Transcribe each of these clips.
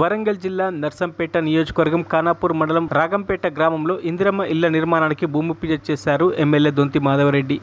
వరంగల్ జిల్లా నర్సంపేట నియోజకవర్గం ఖానాపూర్ మండలం రాగంపేట గ్రామంలో ఇందిరమ్మ ఇళ్ల నిర్మాణానికి భూమి పూజ చేశారు ఎమ్మెల్యే దొంతి మాధవరెడ్డి.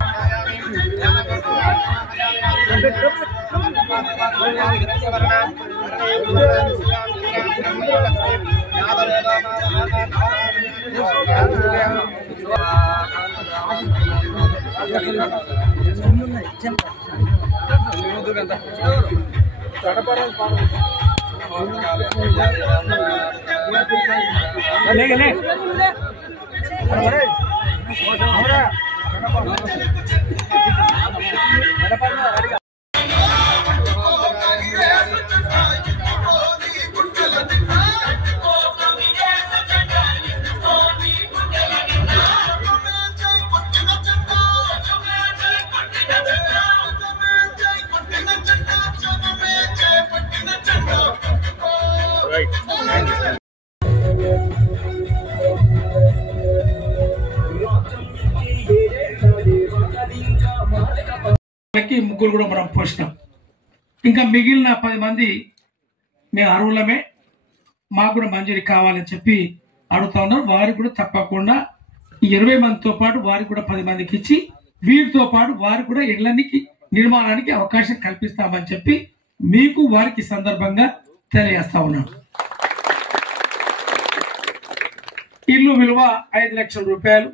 ముగ్గురు కూడా మనం పోసినాం. ఇంకా మిగిలిన 10 మంది మేము అర్హులమే, మాకు కూడా మంజూరీ కావాలని చెప్పి అడుగుతా ఉన్నారు. వారికి కూడా తప్పకుండా ఈ 20 మందితో పాటు వారికి కూడా 10 మందికి ఇచ్చి వీరితో పాటు వారికి కూడా ఇళ్ళనికి నిర్మాణానికి అవకాశం కల్పిస్తామని చెప్పి మీకు వారికి సందర్భంగా తెలియజేస్తా ఉన్నాం. ఇల్లు విలువ 5 లక్షల రూపాయలు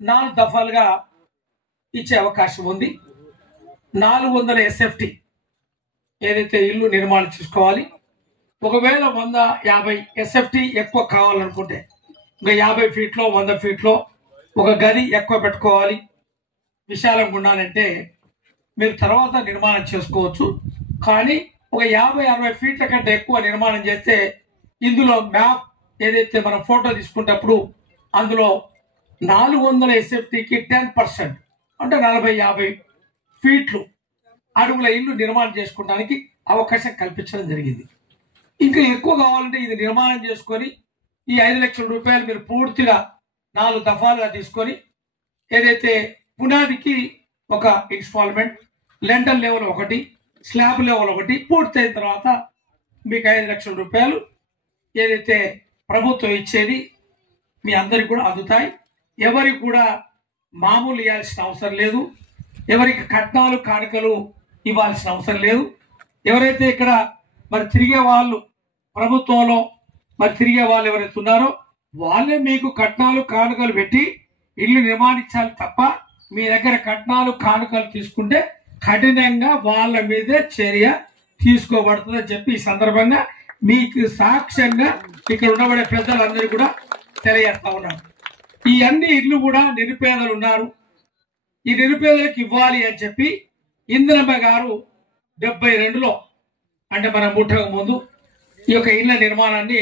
4 దఫాలుగా ఇచ్చే అవకాశం ఉంది. 400 SFT ఏదైతే ఇల్లు నిర్మాణం చేసుకోవాలి. ఒకవేళ 150 SFT ఎక్కువ కావాలనుకుంటే ఇంకా 50 ఫీట్లో 100 ఫీట్లో ఒక గది ఎక్కువ పెట్టుకోవాలి, విశాలంగా ఉండాలంటే మీరు తర్వాత నిర్మాణం చేసుకోవచ్చు. కానీ ఒక 50-60 ఫీట్ల కంటే ఎక్కువ నిర్మాణం చేస్తే ఇందులో మ్యాప్ ఏదైతే మనం ఫోటో తీసుకున్నప్పుడు అందులో 400 SFTకి 10% అంటే 40-50 ఫీట్లు అడుగుల ఇల్లు నిర్మాణం చేసుకోవడానికి అవకాశం కల్పించడం జరిగింది. ఇంకా ఎక్కువ కావాలంటే ఇది నిర్మాణం చేసుకొని ఈ 5 లక్షల రూపాయలు మీరు పూర్తిగా 4 దఫాలుగా తీసుకొని ఏదైతే పునాదికి ఒక ఇన్స్టాల్మెంట్, లెంటల్ లెవెల్ ఒకటి, స్లాబ్ లెవెల్ ఒకటి పూర్తయిన తర్వాత మీకు 5 లక్షల రూపాయలు ఏదైతే ప్రభుత్వం ఇచ్చేది మీ అందరికి కూడా అందుతాయి. ఎవరికి కూడా మామూలు ఇవ్వాల్సిన అవసరం లేదు, ఎవరికి కట్నాలు కానుకలు ఇవ్వాల్సిన అవసరం లేదు. ఎవరైతే ఇక్కడ మరి తిరిగే వాళ్ళు ప్రభుత్వంలో మరి తిరిగే వాళ్ళు ఎవరైతే ఉన్నారో వాళ్ళే మీకు కట్నాలు కానుకలు పెట్టి ఇల్లు నిర్మాణించాలి తప్ప మీ దగ్గర కట్నాలు కానుకలు తీసుకుంటే కఠినంగా వాళ్ళ మీదే చర్య తీసుకోబడుతుందని చెప్పి ఈ సందర్భంగా మీకు సాక్ష్యంగా ఇక్కడ ఉండబడే పెద్దలందరూ కూడా తెలియజేస్తా ఉన్నారు. ఈ అన్ని ఇల్లు కూడా నిరుపేదలు ఉన్నారు, ఈ నిరుపేదలకు ఇవ్వాలి అని చెప్పి ఇందిరమ్మ గారు 72లో అంటే మన ముట్టక ముందు ఈ యొక్క ఇళ్ల నిర్మాణాన్ని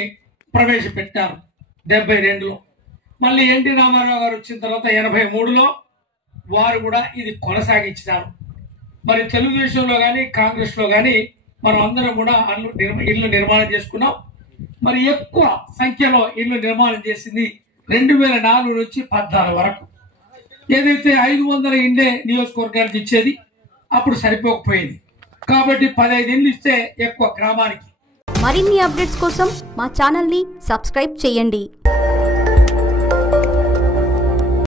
ప్రవేశపెట్టారు 72లో. మళ్ళీ ఎన్టీ రామారావు గారు వచ్చిన తర్వాత 83లో వారు కూడా ఇది కొనసాగించినారు. మరి తెలుగుదేశంలో కానీ కాంగ్రెస్లో కానీ మనం అందరం కూడా ఇల్లు నిర్మాణం చేసుకున్నాం. మరి ఎక్కువ సంఖ్యలో ఇల్లు నిర్మాణం చేసింది 2004 నుంచి 2014 వరకు. ఏదైతే 500 ఇండే నియోజకవర్గానికి ఇచ్చేది అప్పుడు సరిపోకపోయింది కాబట్టి 15 ఇళ్ళు ఇస్తే ఎక్కువ గ్రామానికి. మరిన్ని అప్డేట్స్ కోసం మా ఛానల్ ని సబ్స్క్రైబ్ చేయండి.